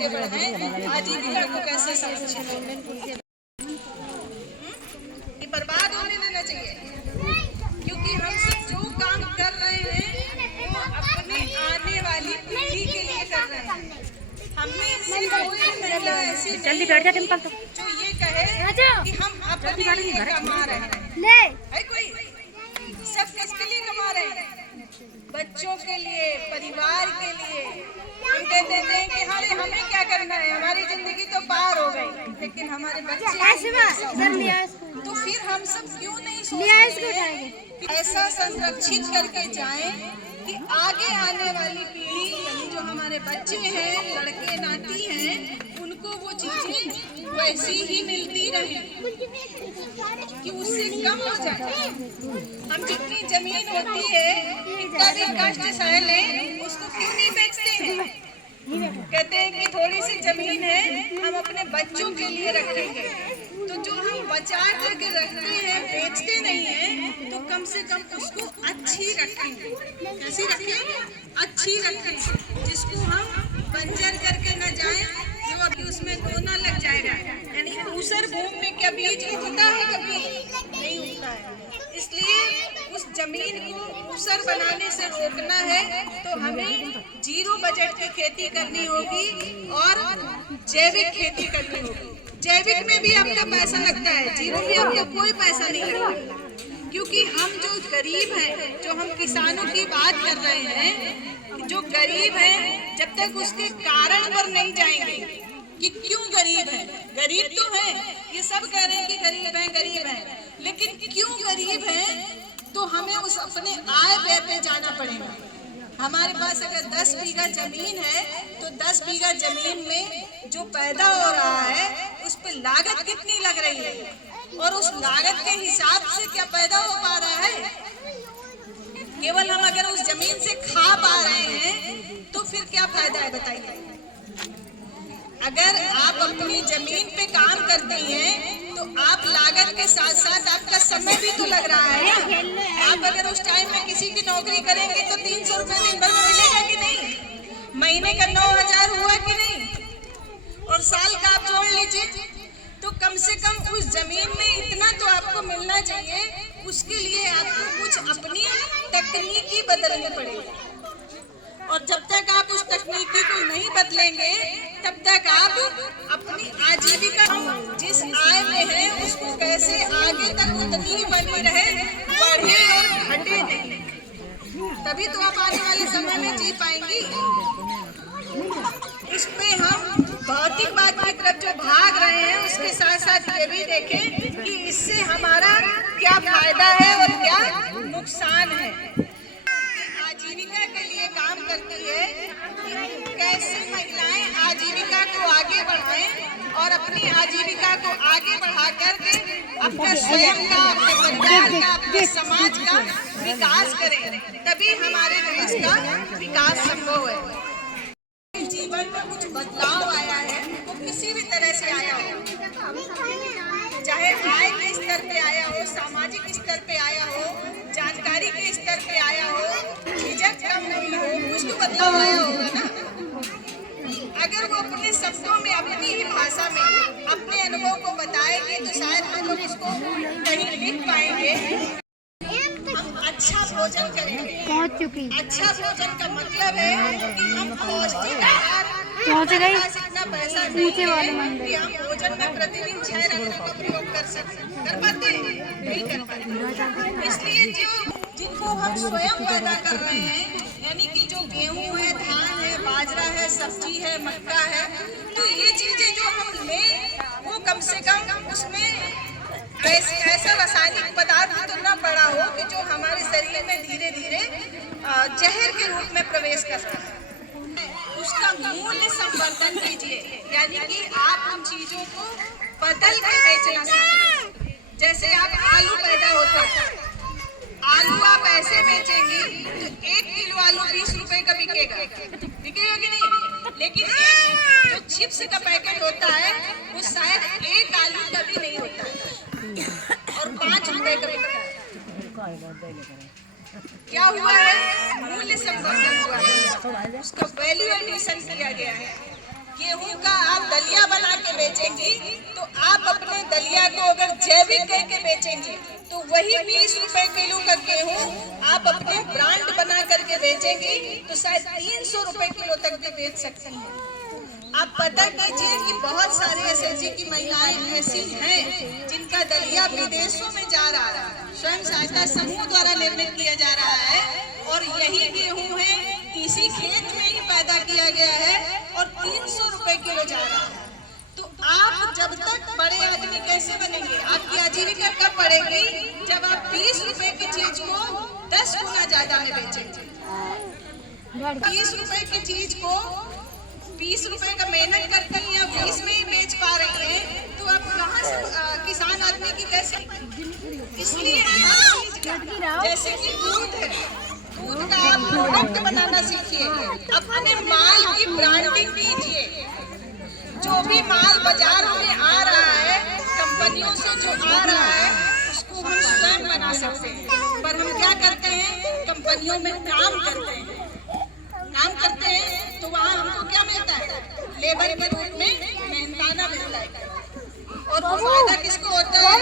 आगे बढ़ाएं, आजीविका को कैसे संरक्षित करें। ये बर्बाद होने देना चाहिए, क्योंकि हम सब जो काम कर रहे हैं वो अपने आने वाली पीढ़ी के लिए कर रहे हैं। हमने इससे कोई महिला ऐसी जल्दी बैठ जा टिम्पल जो ये कहे कि हम अपने लिए कमा रहे हैं। है कोई? सब किसके लिए कमा रहे हैं? बच्चों के लिए, परिवार के लिए। हम कहते हैं कि हाँ हमें क्या करना है, हमारी जिंदगी तो पार हो गई, लेकिन हमारे बच्चे तो फिर हम सब क्यों नहीं सोचते हैं ऐसा संरक्षित करके जाएं कि आगे आने वाली पीढ़ी, जो हमारे बच्चे हैं, लड़के नाती हैं, उनको वो चीजें वैसी ही मिलती रहे, कि उससे कम हो जाए। हम जितनी जमीन होती है, कितना भी कष्ट सह लें, उसको क्यों नहीं बेचते हैं? कहते हैं कि थोड़ी सी जमीन है, हम अपने बच्चों के लिए रखेंगे। तो जो हम बचा करके रखते हैं, बेचते नहीं हैं, तो कम से कम उसको अच्छी रखेंगे। कैसी रखेंगे? अच्छी रखेंगे, जिसको हम बंजर करके न जाए, जो अभी उसमें दोना लग जाएगा। यानी ऊसर भूमि में क्या बीज उगता है? कभी नहीं उगता है। इसलिए उस जमीन को ऊसर बनाने से रोकना है, तो हमें जीरो बजट की खेती करनी होगी और जैविक खेती करनी होगी। जैविक में भी आपका पैसा लगता है, जीरो में आपका कोई पैसा नहीं लगता, क्योंकि हम जो गरीब हैं, जो हम किसानों की बात कर रहे हैं, जो गरीब हैं, जब तक उसके कारण पर नहीं जाएंगे कि क्यों गरीब है। गरीब तो है, ये सब कह रहे हैं कि गरीब है, लेकिन क्यों गरीब है, तो हमें उस अपने आय व्यय पे जाना पड़ेगा। हमारे पास अगर 10 बीघा जमीन है, तो 10 बीघा जमीन में जो पैदा हो रहा है, उस पर लागत कितनी लग रही है, और उस लागत के हिसाब से क्या पैदा हो पा रहा है? केवल हम अगर उस जमीन से खा पा रहे हैं, तो फिर क्या फायदा है, बताइए। अगर आप अपनी जमीन पे काम करती हैं, तो आप लागत के साथ साथ आपका समय भी तो लग रहा है ना। आप अगर उस टाइम में किसी की नौकरी करेंगे, तो 300 रुपए दिन भर में मिलेगा कि नहीं? महीने का 9,000 हुआ कि नहीं? और साल का आप जोड़ लीजिए, तो कम से कम उस जमीन में इतना तो आपको मिलना चाहिए। उसके लिए आपको कुछ अपनी तकनीकी बदलनी पड़ेगी, और जब तक आप उस तकनीकी को नहीं बदलेंगे, तब तक आप अपनी आजीविका जिस आय में है, उसको कैसे आगे तक उतनी बनी रहे, बढ़े और घटे नहीं, तभी तो आप आने वाले समय में जी पाएंगी। इसमें हम भौतिकवाद की तरफ जो भाग रहे हैं, उसके साथ साथ ये भी देखें कि इससे हमारा क्या फायदा है और क्या नुकसान है। आजीविका के लिए काम करती है कि कैसे महिलाएं आजीविका को आगे बढ़ाएं और अपनी आजीविका को आगे बढ़ा करके अपना स्वयं का, अपने परिवार का, अपने समाज का विकास करें, तभी हमारे देश का विकास संभव है। जीवन में कुछ बदलाव आया है, वो किसी भी तरह से आया हो, चाहे आय के स्तर पे आया हो, सामाजिक स्तर पे आया हो, जानकारी के स्तर पे आया हो, झिझक कम नहीं हो, कुछ तो बदलाव आया होगा ना। अगर वो अपने शब्दों में, अपनी ही भाषा में अपने अनुभव को बताएंगे, तो शायद हम लोग उसको कहीं लिख पाएंगे। हम अच्छा भोजन करेंगे। अच्छा भोजन का मतलब है कि हम पौष्टिक आहार, इतना पैसा देंगे कि हम भोजन में प्रतिदिन 6 रंगों का प्रयोग कर सकते हैं। कर पाते हैं? नहीं कर पाते। इसलिए जिनको हम स्वयं पैदा कर रहे हैं, यानी कि जो गेहूं है, धान है, बाजरा है, सब्जी है, मक्का है, तो ये चीजें जो हम लें, वो कम से कम उसमें ऐसा रासायनिक पदार्थ तो न पड़ा हो कि जो हमारे शरीर में धीरे धीरे जहर के रूप में प्रवेश करता है। उसका मूल्य संवर्धन कीजिए, यानी कि आप उन चीजों को बदल के बेचना सीखिए। जैसे आप आलू पैदा होता है, आलू आप ऐसे बेचेंगे तो 1 किलो आलू 20 रुपए का बिकेगा कि नहीं? लेकिन एक जो चिप्स का पैकेट होता है, वो शायद 1 आलू का भी नहीं होता है, और 5 रुपए का बिकता है। क्या हुआ है? मूल्य संवर्धन हुआ है, उसका वैल्यू एडिशन किया गया है। गेहूं बेचेंगी तो आप अपने दलिया को अगर जैविक कह के बेचेंगी तो वही 20 रुपए किलो का गेहूँ आप अपने ब्रांड बना करके बेचेंगी तो शायद 300 रुपए किलो तक भी बेच सकती हैं। आप पता कीजिए कि बहुत सारे एसएचजी की महिलाएं ऐसी हैं जिनका दलिया विदेशों में जा रहा है, स्वयं सहायता समूह द्वारा निर्मित किया जा रहा है और यही गेहूं है इसी खेत में ही पैदा किया गया है और 300 रुपए किलो जा रहा है। तो आप जब तक बड़े आदमी कैसे बनेंगे? आपकी आजीविका कब बढ़ेगी? जब आप 20 रुपए की चीज को 10 गुना ज्यादा में बेचेंगे। 20 रुपए की चीज को 20 रुपए का मेहनत करते हैं या 20 में ही बेच पा रहे हैं तो आप कहाँ से किसान आदमी की कैसे? इसलिए हर चीज का, जैसे कि दूध है, दूध का आप प्रोडक्ट बनाना सीखिए, अपने माल की ब्रांडिंग कीजिए। जो भी माल बाजारों में आ रहा है, कंपनियों से जो आ रहा है उसको हम स्वयं बना सकते हैं, पर हम क्या करते हैं? कंपनियों में काम करते हैं तो वहाँ हमको क्या मिलता है? लेबर के रूप में मेहनताना मिलता है और वो फायदा किसको होता है?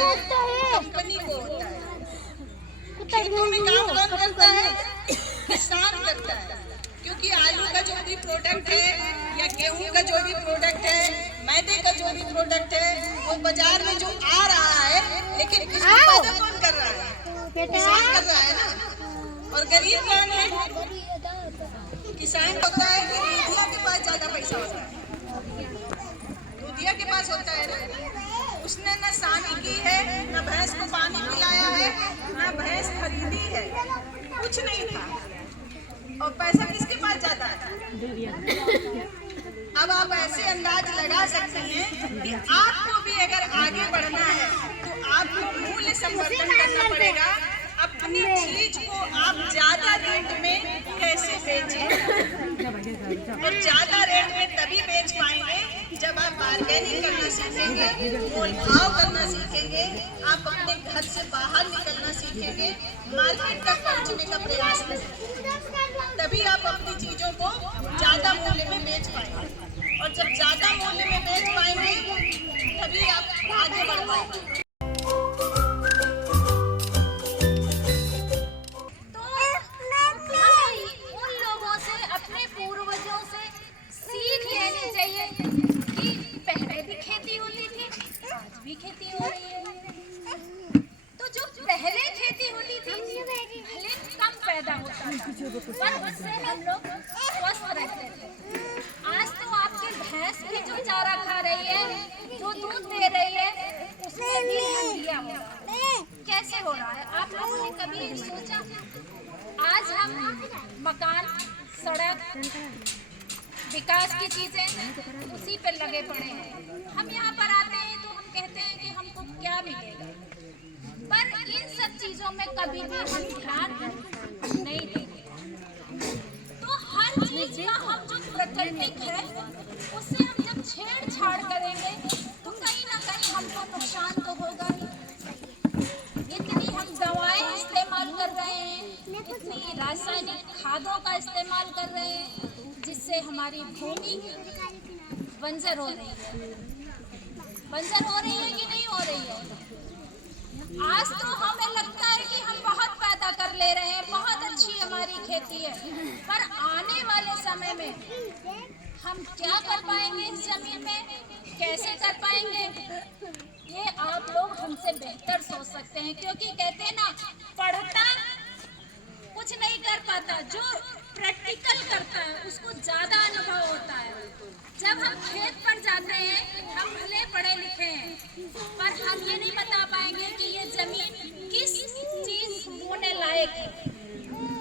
कंपनी को होता है। खेतों में काम कौन करता है? किसान करता है, क्योंकि आलू का जो भी प्रोडक्ट है या गेहूं का जो भी प्रोडक्ट है, मैदे का जो भी प्रोडक्ट है, वो बाजार में जो आ रहा है, लेकिन इसको पैदा कौन कर रहा है? किसान कर रहा है ना। और गरीब कौन है? किसान होता है कि दूधिया के पास ज्यादा पैसा होता है? दूधिया के पास होता है ना। उसने न सानी की है, न भैंस को पानी पिलाया है, न भैंस खरीदी है, कुछ नहीं था और पैसा किसके पास जाता है? अब आप ऐसे अंदाज लगा सकते हैं कि आपको भी अगर आगे बढ़ना है तो आपको मूल्य संवर्धन करना पड़ेगा। अपनी चीज को आप ज्यादा रेट में कैसे बेचें और ज्यादा रेट में तभी बेच पाएंगे जब आप बार्गेनिंग करना सीखेंगे, मोल भाव करना सीखेंगे, आप अपने घर से बाहर निकलना सीखेंगे, मार्केट तक पहुंचने का प्रयास करेंगे, तभी आप अपनी चीजों को ज्यादा मूल्य में बेच पाएंगे और जब ज्यादा मूल्य में बेच पाएंगे तभी आप आगे बढ़ पाएंगे। खेती हो रही है तो जो पहले खेती होती थी भले कम पैदा होता था पर उससे हम लोग स्वस्थ रहते थे। आज तो आपके भैंस भी जो चारा खा रही है, जो दूध दे रही है, उसमें भी हड्डियां हो रहा है। कैसे हो रहा है? आप लोगों ने कभी सोचा? आज हम मकान, सड़क, विकास की चीजें उसी पर लगे पड़े हैं। हम यहाँ पर आते हैं तो हम कहते हैं कि हमको क्या मिलेगा, पर इन सब चीजों में कभी भी हम ध्यान नहीं देंगे। तो हर चीज का हम जो प्राकृतिक है उससे हम जब छेड़छाड़ करेंगे तो कहीं ना कहीं हमको नुकसान तो होगा ही। इतनी हम दवाएं इस्तेमाल कर रहे हैं, इतनी रासायनिक खादों का इस्तेमाल कर रहे हैं जिससे हमारी भूमि बंजर हो रही है। बंजर हो रही है कि नहीं हो रही है? आज तो हमें लगता है कि हम बहुत पैदा कर ले रहे हैं, बहुत अच्छी हमारी खेती है, पर आने वाले समय में हम क्या कर पाएंगे इस जमीन में, कैसे कर पाएंगे, ये आप लोग हमसे बेहतर सोच सकते हैं। क्योंकि कहते हैं ना, पढ़ता कुछ नहीं कर पाता, जो प्रैक्टिकल करता है उसको ज्यादा अनुभव होता है। जब हम खेत पर जाते हैं, हम भले पढ़े लिखे हैं पर हम ये नहीं बता पाएंगे कि ये जमीन किस चीज बोने लायक है।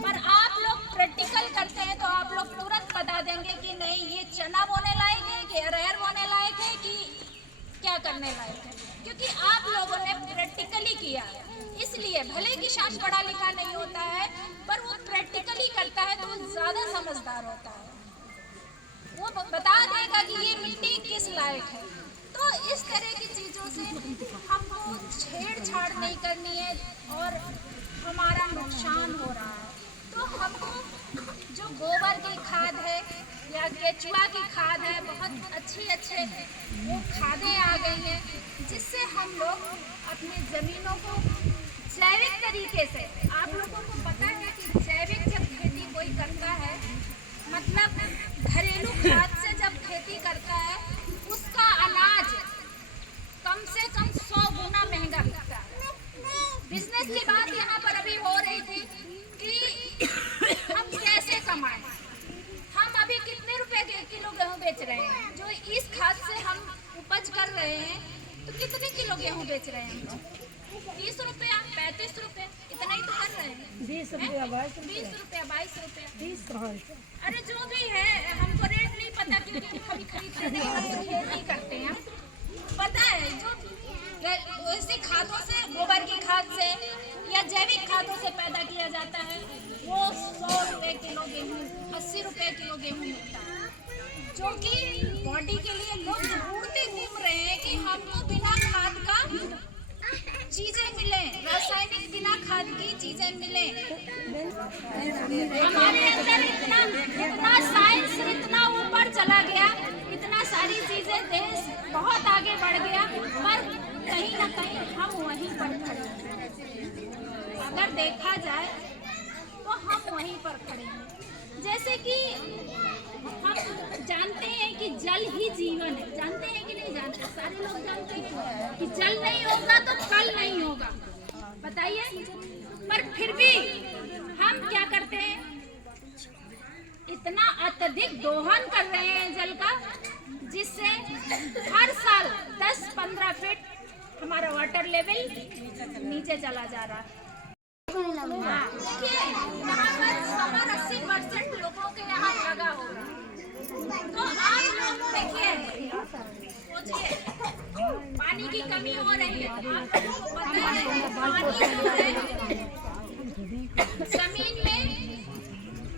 पर आप लोग प्रैक्टिकल करते हैं तो आप लोग तुरंत बता देंगे कि नहीं, ये चना बोने लायक है कि अरहर बोने लायक है कि क्या करने लायक है, क्योंकि आप लोगों ने प्रैक्टिकली किया है। इसलिए भले किसान पढ़ा लिखा नहीं होता है पर वो प्रैक्टिकली करता है तो वो ज्यादा समझदार होता है। वो बता देगा कि ये मिट्टी किस लायक है। तो इस तरह की चीजों से हमको छेड़छाड़ नहीं करनी है और हमारा नुकसान हो रहा है। तो हमको जो गोबर की खाद है या केचुआ की खाद है, बहुत अच्छे वो खादें आ गई हैं, जिससे हम लोग अपनी ज़मीनों को जैविक तरीके से, आप लोगों को पता है कि जैविक जब खेती कोई करता है, मतलब घरेलू खाद से जब खेती करता है, उसका अनाज कम से कम 100 गुना महंगा बिकता है। बिजनेस की बात यहाँ पर अभी हो रही थी कि हम कैसे कमाएं। हम अभी कितने रुपए के किलो गेहूँ बेच रहे हैं? जो इस खाद से हम उपज कर रहे हैं, तो कितने किलो गेहूँ बेच रहे हैं? 30 रुपया, 35 रुपये, इतना ही तो कर रहे हैं। 20 रुपया, 22 रुपया, 22 रुपया, 30 कहाँ? अरे जो भी है, हमको रेट नहीं पता क्योंकि कभी खरीदते नहीं, हम तो खेती करते हैं। पता है जो ऐसी खादों से, गोबर की खाद से या जैविक खादों से पैदा किया जाता है, वो 100 रुपये किलो गेहूँ, 80 रुपये किलो गेहूँ मिलता है, जो कि बॉडी के लिए लोग ढूंढते घूम रहे हैं कि हमको बिना खाद का चीजें मिले, रासायनिक बिना खाद की चीजें मिले। हमारे अंदर इतना साइंस इतना ऊपर चला गया, इतना सारी चीजें, देश बहुत आगे बढ़ गया, पर कहीं ना कहीं हम वहीं पर खड़े हैं। अगर देखा जाए तो हम वहीं पर खड़े हैं। जैसे कि हम जानते हैं कि जल ही जीवन है, जानते हैं कि नहीं जानते? सारे लोग जानते हैं कि जल नहीं होगा तो कल नहीं होगा, बताइए। पर फिर भी हम क्या करते हैं, इतना अत्यधिक दोहन कर रहे हैं जल का, जिससे हर साल 10-15 फीट हमारा वाटर लेवल नीचे चला जा रहा है। देखिए यहाँ पर 70-80% लोगों के यहाँ लगा होगा, तो आप लोग देखिए, सोचिए पानी की कमी हो रही है। आप लोगों को पता है पानी जो है जमीन में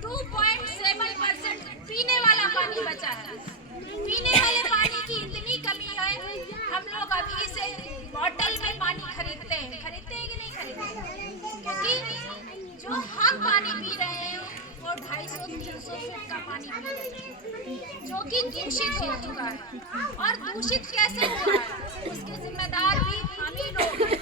2.7% पीने वाला पानी बचा है। पीने वाले पानी की इतनी कमी है, हम लोग अभी से बॉटल में पानी खरीदते हैं कि नहीं खरीदते? क्योंकि जो हम पानी पी रहे हैं वो 250-300 फीट का पानी पी रहे हैं, जो कि दूषित हो चुका है। और दूषित कैसे हुआ है, उसके जिम्मेदार भी हम ही लोग हैं।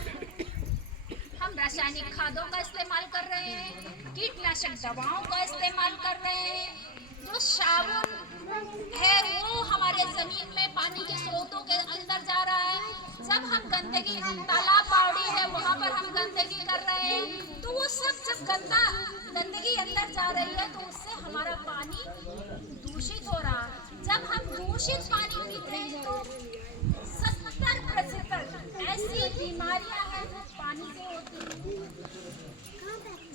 हम रासायनिक खादों का इस्तेमाल कर रहे हैं, कीटनाशक दवाओं का इस्तेमाल कर रहे हैं, जो साबुन है वो हमारे जमीन में पानी के स्रोतों के अंदर जा रहा है। जब हम गंदगी, तालाब बावड़ी है वहाँ पर हम गंदगी कर रहे हैं, तो वो सब जब गंदगी अंदर जा रही है तो उससे हमारा पानी दूषित हो रहा है। जब हम दूषित पानी पीते हैं तो 70% ऐसी बीमारियां हैं जो पानी से होती हैं।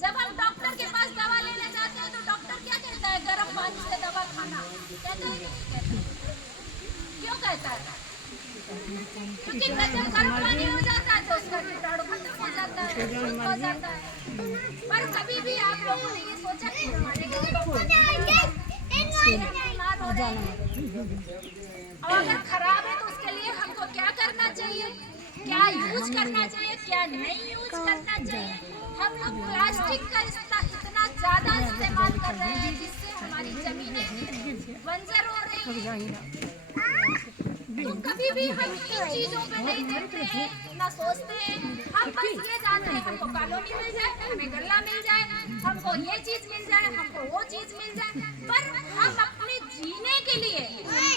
जब हम डॉक्टर के पास दवा लेने जाते हैं तो डॉक्टर क्या कहता है? गर्म पानी से दवा खाना, कहता है कि नहीं कहता? क्यों कहता है? क्योंकि जब गर्म पानी हो जाता है तो उसका कीटाणु खत्म हो जाता है, शुद्ध हो जाता है। पर कभी भी आप लोगों ने ये सोचा कि हमारे बीमार हो रहे हैं, और अगर खराब है तो उसके लिए हमको क्या करना चाहिए, क्या यूज करना चाहिए, क्या नहीं यूज करना चाहिए? हम लोग प्लास्टिक का इतना ज्यादा इस्तेमाल कर रहे हैं जिससे हमारी जमीनें बंजर हो रही हैं। तो कभी भी हम इन चीजों पे नहीं देखते हैं, ना सोचते हैं। हम बस ये जानते हैं हमको कॉलोनी मिल जाए, हमें गल्ला मिल जाए, हमको ये चीज मिल जाए, हमको वो चीज मिल जाए, पर हम अपने जीने के लिए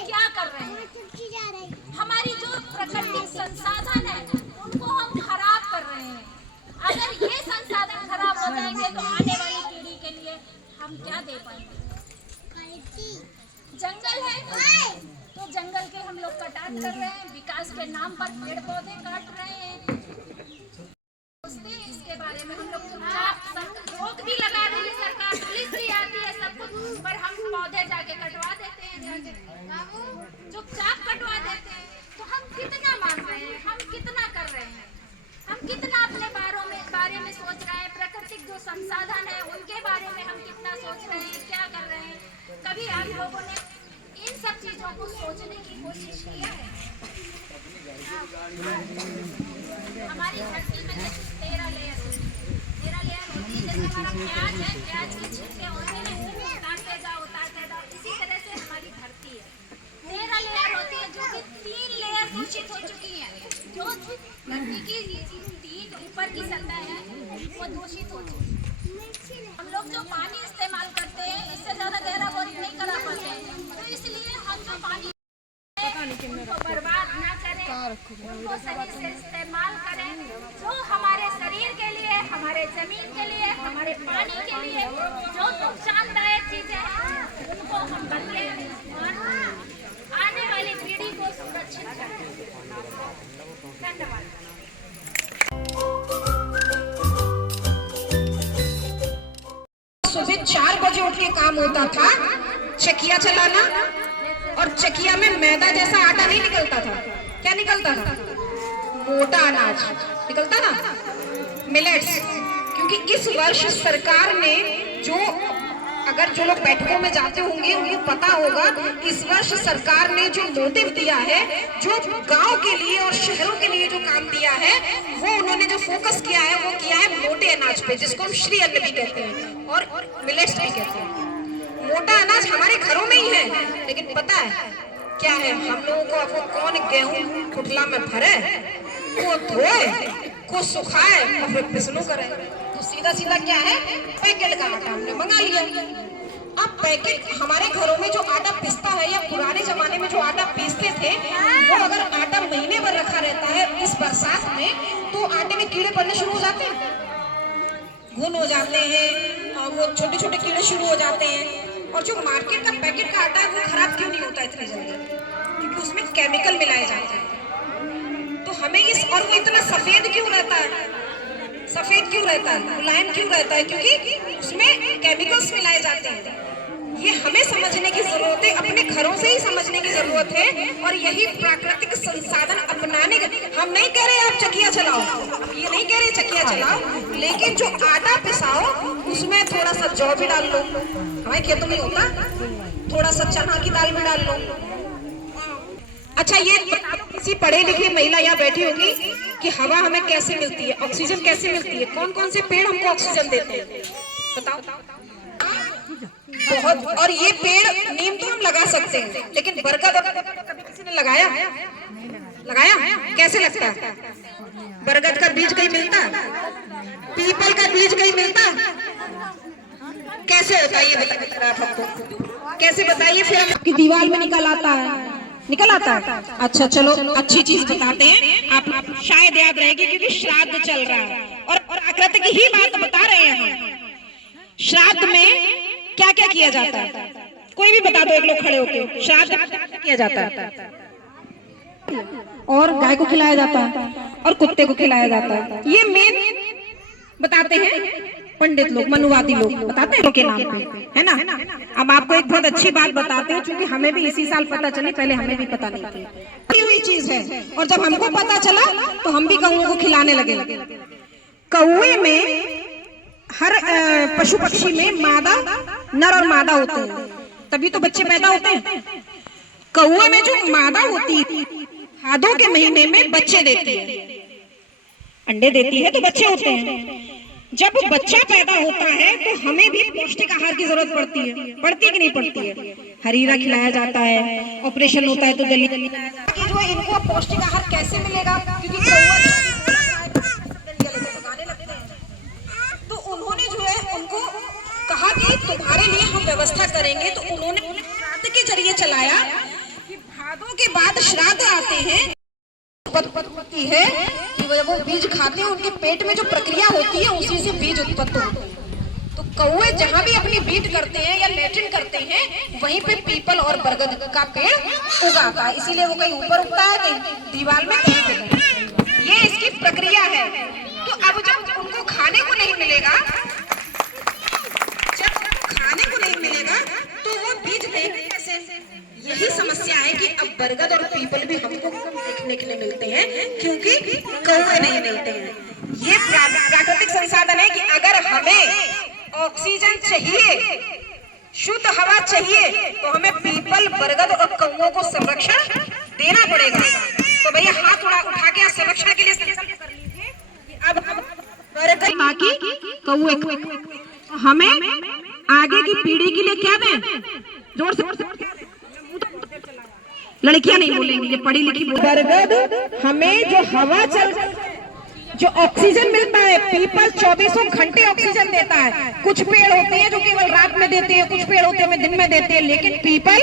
क्या कर रहे हैं? हमारी जो प्राकृतिक संसाधन है उनको हम खराब कर रहे हैं। अगर ये संसाधन खराब हो जाएंगे तो आने वाली पीढ़ी के लिए हम क्या दे पाएंगे? जंगल है तो जंगल के हम लोग कटान कर रहे हैं, विकास के नाम पर पेड़ पौधे काट रहे हैं। सोचते हैं इसके बारे में, हम लोग चुपचाप रोक भी लगा रही है सरकार, पुलिस भी आती है, सब कुछ, पर हम पौधे जाके कटवा देते हैं, चुपचाप कटवा देते हैं। तो हम कितना मान रहे हैं, हम कितना कर रहे हैं, हम कितना अपने बारे में सोच रहे हैं, प्राकृतिक जो संसाधन है उनके बारे में हम कितना सोच रहे हैं, क्या कर रहे हैं? कभी आप लोगों ने इन सब चीजों को सोचने की कोशिश किया है? हमारी धरती में 13 लेयर होती है। जैसे हमारा प्याज है, प्याज के छिलके होते हैं, दूषित हो चुकी हैं। जो धरती की तीन ऊपर की सतह है वो दूषित हो चुकी है। हम लोग जो पानी इस्तेमाल करते हैं इससे ज्यादा गहरा बोरिंग नहीं करा पाते हैं, तो इसलिए हम जो पानी को बर्बाद ना करें, उसको सही से इस्तेमाल करें। जो हमारे शरीर के लिए, हमारे जमीन के लिए, हमारे पानी के लिए जो नुकसानदायक चीजें हैं उनको हम बदलें और आने वाली पीढ़ी को सुरक्षित करें। धन्यवाद। सुबह 4 बजे उठ के काम होता था चकिया चलाना, और चकिया में मैदा जैसा आटा नहीं निकलता था। क्या निकलता था? मोटा अनाज निकलता ना, मिलेट्स। क्योंकि इस वर्ष सरकार ने अगर जो लोग बैठकों में जाते होंगे उन्हें पता होगा, इस वर्ष सरकार ने जो मोटिव दिया है, जो गांव के लिए और शहरों के लिए जो काम दिया है, वो उन्होंने जो फोकस किया है वो किया है मोटे अनाज पे, जिसको हम श्री अन्न भी कहते हैं और मिलेट्स भी कहते हैं। मोटा अनाज हमारे घरों में ही है, लेकिन पता है क्या है? हम लोगों को अब वो कौन गेहूं कुटला में भरे, को धोए, को सुखाए और फिर पिसलो करे। तो सीधा सीधा क्या है? पैकेट का आटा हमने मंगा लिया। अब पैकेट हमारे घरों में जो आटा पिसता है, या पुराने जमाने में जो आटा पीसते थे, वो अगर आटा महीने भर रखा रहता है इस बरसात में, तो आटे में कीड़े पड़ने शुरू हो जाते हैं, घुन हो जाते हैं, और वो छोटे छोटे कीड़े शुरू हो जाते हैं। और जो मार्केट का पैकेट का आटा है वो खराब क्यों नहीं होता इतनी जल्दी? क्योंकि उसमें केमिकल मिलाए जाते हैं। तो हमें और वो इतना सफेद क्यों रहता है? सफेद क्यों रहता है, मुलायम क्यों रहता है? क्योंकि उसमें केमिकल्स मिलाए जाते हैं। ये हमें समझने की जरूरत है, अपने घरों से ही समझने की जरूरत है, और यही प्राकृतिक संसाधन अपनाने का। हम नहीं कह रहे आप चकिया चलाओ, ये नहीं कह रहे चकिया चलाओ, लेकिन जो आटा पिसाओ उसमें थोड़ा सा जौ भी डाल लो, हमारे खेतों में होता, थोड़ा सा चना की दाल भी डाल लो। अच्छा, ये किसी पढ़े लिखे महिला यहाँ बैठी होगी कि हवा हमें कैसे मिलती है, ऑक्सीजन कैसे मिलती है, कौन कौन से पेड़ हमको ऑक्सीजन देते हैं, बताओ? बहुत। और ये पेड़, नीम तो हम लगा सकते हैं, लेकिन बरगद कभी किसी ने लगाया? कैसे लगता है? बरगद का बीज कहीं मिलता? पीपल का बीज कहीं मिलता? कैसे होता है ये बताइए आप हमको, कैसे बताइए? फिर आपकी दीवार में निकल आता है। अच्छा चलो, अच्छी चीज बताते हैं, आप शायद याद रहेगी, क्योंकि श्राद्ध चल रहा है और प्राकृतिक ही बात बता रहे हैं हम। श्राद्ध में क्या क्या किया जाता है? कोई भी बता दो, एक लोग खड़े होके। श्राद्ध में किया जाता है, और गाय को खिलाया जाता है और कुत्ते को खिलाया जाता है। ये मेन बताते हैं पंडित लोग, मनुवादी लोग बताते हैं के नाम पे, है ना? अब आपको एक बहुत अच्छी बात बताते हैं, क्योंकि हमें भी इसी साल पता चली, पहले हमें भी पता नहीं थी। हुई चीज है, और जब हमको पता चला तो हम भी कौओं को खिलाने लगे। कौए में, हर पशु पक्षी में मादा, नर और मादा होते हैं, तभी तो बच्चे पैदा होते हैं। कौए में जो मादा होती है भादों के महीने में बच्चे देती है, अंडे देती है तो बच्चे होते हैं। जब बच्चा पैदा होता है तो हमें भी पौष्टिक आहार की जरूरत पड़ती है कि नहीं पड़ती है? हरीरा खिलाया जाता है, ऑपरेशन होता है तो दलिया जो है। इनको पौष्टिक आहार कैसे मिलेगा? क्योंकि पकाने लगते हैं, तो उन्होंने जो है उनको कहा कि तुम्हारे लिए हम व्यवस्था करेंगे। तो उन्होंने श्राद्ध के जरिए चलाया कि भादों के बाद श्राद्ध आते हैं, होती है कि वो बीज खाते हैं, उनके पेट में जो प्रक्रिया होती है उसी से बीज उत्पत्ति होती है। तो कौवे जहाँ भी अपनी बीट करते हैं या लैट्रिन करते हैं, वहीं पे पीपल और बरगद का पेड़ उगाता है। इसीलिए वो कहीं ऊपर उगता है, कहीं दीवार में, कहीं पे। ये इसकी प्रक्रिया है। तो अब जब उनको खाने को नहीं मिलेगा, तो वो बीज देंगे कैसे? यही समस्या है कि अब बरगद और पीपल भी हमको देखने के लिए मिलते हैं, क्योंकि कौवे नहीं मिलते हैं। ये प्राकृतिक संसाधन है कि अगर हमें ऑक्सीजन चाहिए, शुद्ध हवा चाहिए, तो हमें पीपल, बरगद और कौवों को संरक्षण देना पड़ेगा। तो भैया हाथ उठा के संरक्षण के लिए संकल्प कर लीजिए। अब हम बरगद, बाकी कौवे, हमें आगे की पीढ़ी के लिए क्या दें? जोर से लड़कियां नहीं बोलेंगी, ये पढ़ी लिखी बरगद हमें जो हवा चल, जो ऑक्सीजन मिलता है, पीपल 24 घंटे ऑक्सीजन देता है। कुछ पेड़ होते हैं जो केवल रात में देते हैं, कुछ पेड़ होते हैं दिन में देते हैं, लेकिन पीपल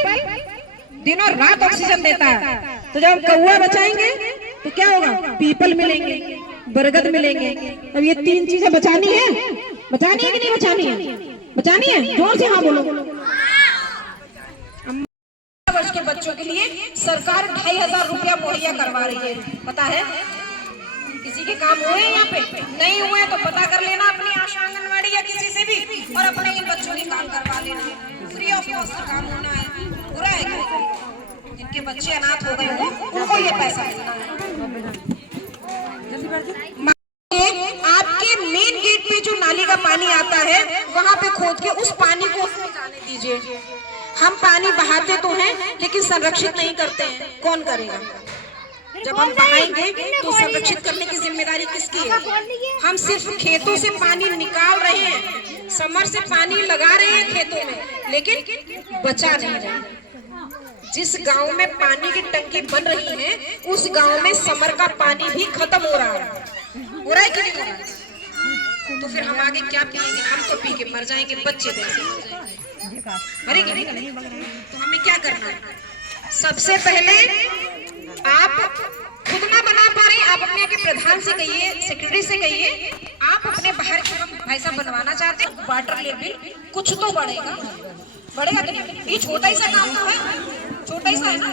दिन और रात ऑक्सीजन देता है। तो जब हम कौआ बचाएंगे तो क्या होगा? पीपल मिलेंगे, बरगद मिलेंगे। अब ये तीन चीजें बचानी है, बचानी है कि नहीं बचानी है? बचानी है, जोर से हाँ बोलो। वर्ष के बच्चों के लिए सरकार 2500 रुपया मुहैया करवा रही है, पता है? किसी के काम हुए यहाँ पे? नहीं हुए तो पता कर लेना अपनी आशा आंगनवाड़ी या किसी से भी, और अपने इन बच्चों के काम करवा लेना। फ्री ऑफ कॉस्ट काम होना है, बुरा है क्या? जिनके बच्चे अनाथ हो गए हो उनको ये पैसा मिलना है। आपके मेन गेट पे जो नाली का पानी आता है वहाँ पे खोद के उस पानी को उसमें जाने दीजिए। हम पानी बहाते तो हैं लेकिन संरक्षित नहीं करते हैं, कौन करेगा? जब हम बहाएंगे तो संरक्षित करने की जिम्मेदारी किसकी है? हम सिर्फ खेतों से पानी निकाल रहे हैं, समर से पानी लगा रहे हैं खेतों में, लेकिन बचा नहीं रहे। जिस गांव में पानी की टंकी बन रही है उस गांव में समर का पानी भी खत्म हो रहा है, हो रहा है कि नहीं हो रहा है? तो फिर हम आगे क्या पिएंगे? हम तो पी के मर जाएंगे, बच्चे कैसे मरेंगे? तो हमें क्या करना है? सबसे पहले आप खुद ना बना पा रहे, आप अपने के प्रधान से कहिए, सेक्रेटरी से कहिए, आप अपने बाहर के हम भाई साहब बनवाना चाहते हैं, वाटर लेवल कुछ तो बढ़ेगा, बढ़ेगा कि नहीं? ये छोटा ही सा काम तो है, छोटा ही सा है ना।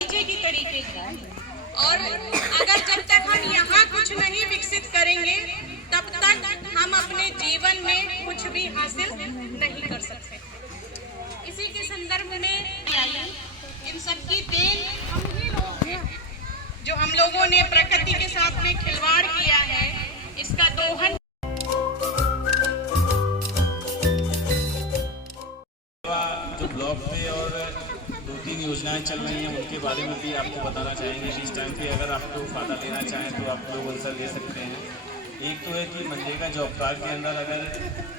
की तरीके का, और अगर जब तक हम यहाँ कुछ नहीं विकसित करेंगे तब तक हम अपने जीवन में कुछ भी हासिल नहीं कर सकते। इसी के संदर्भ में इन सबकी देन हम ही लोग हैं, जो हम लोगों ने प्रकृति के साथ में खिलवाड़ किया है, इसका दोहन। जो ब्लॉक पे और 2-3 योजनाएं चल रही हैं उनके बारे में भी आपको बताना चाहेंगे कि इस टाइम पे अगर आपको फायदा लेना चाहें तो आप लोग आंसर ले सकते हैं। एक तो है कि मनरेगा जॉब कार्ड के अंदर अगर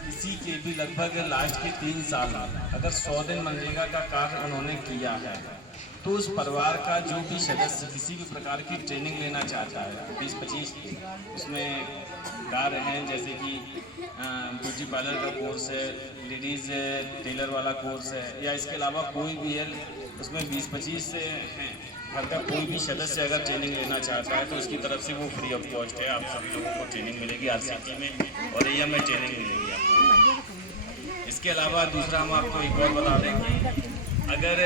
किसी के भी लगभग लास्ट के 3 साल अगर 100 दिन मनरेगा का कार्य उन्होंने किया है तो उस परिवार का जो भी सदस्य किसी भी प्रकार की ट्रेनिंग लेना चाहता है, 20-25 उसमें कार्य हैं, जैसे कि ब्यूटी पार्लर का कोर्स है, लेडीज़ टेलर वाला कोर्स है, या इसके अलावा कोई भी है उसमें 20-25 हैं, घर का कोई भी सदस्य अगर ट्रेनिंग लेना चाहता है तो उसकी तरफ से वो फ्री ऑफ कॉस्ट है। आप सभी लोगों को ट्रेनिंग मिलेगी RCT में और AM में ट्रेनिंग मिलेगी आपको। इसके अलावा दूसरा हम आपको एक और बता दें कि अगर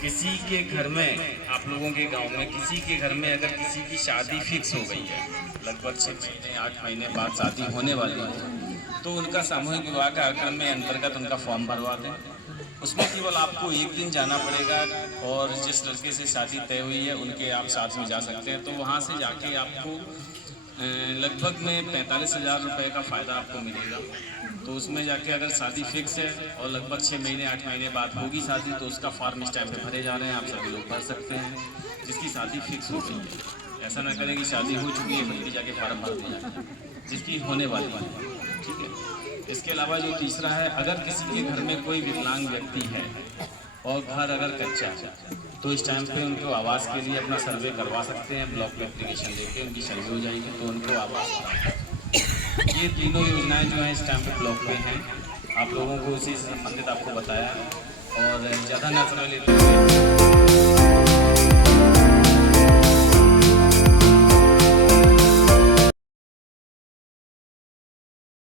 किसी के घर में, आप लोगों के गांव में किसी के घर में अगर किसी की शादी फिक्स हो गई है, लगभग 6 महीने 8 महीने बाद शादी होने वाली है, तो उनका सामूहिक विवाह कार्यक्रम में अंतर्गत उनका फॉर्म भरवा दें। उसमें केवल आपको 1 दिन जाना पड़ेगा और जिस लड़के से शादी तय हुई है उनके आप साथ में जा सकते हैं। तो वहाँ से जाके आपको लगभग में 45,000 रुपये का फ़ायदा आपको मिलेगा। तो उसमें जाके अगर शादी फिक्स है और लगभग 6 महीने 8 महीने बाद होगी शादी, तो उसका फॉर्म इस टाइम पे भरे जा रहे हैं, आप सभी लोग भर सकते हैं। जिसकी शादी फिक्स हो गई है, ऐसा ना करें कि शादी हो चुकी है फिर भी जाके फॉर्म भर दिया, जिसकी होने वाली है, ठीक है। इसके अलावा जो तीसरा है, अगर किसी के घर में कोई विकलांग व्यक्ति है और घर अगर कच्चा है तो इस टाइम पे उनको आवास के लिए अपना सर्वे करवा सकते हैं, ब्लॉक में एप्लीकेशन देके उनकी सर्वे हो जाएगी तो उनको आवास। ये तीनों योजनाएं जो हैं इस टाइम पे ब्लॉक पे हैं, आप लोगों को इसी से संबंधित आपको बताया और ज़्यादा ना समय लेते हुए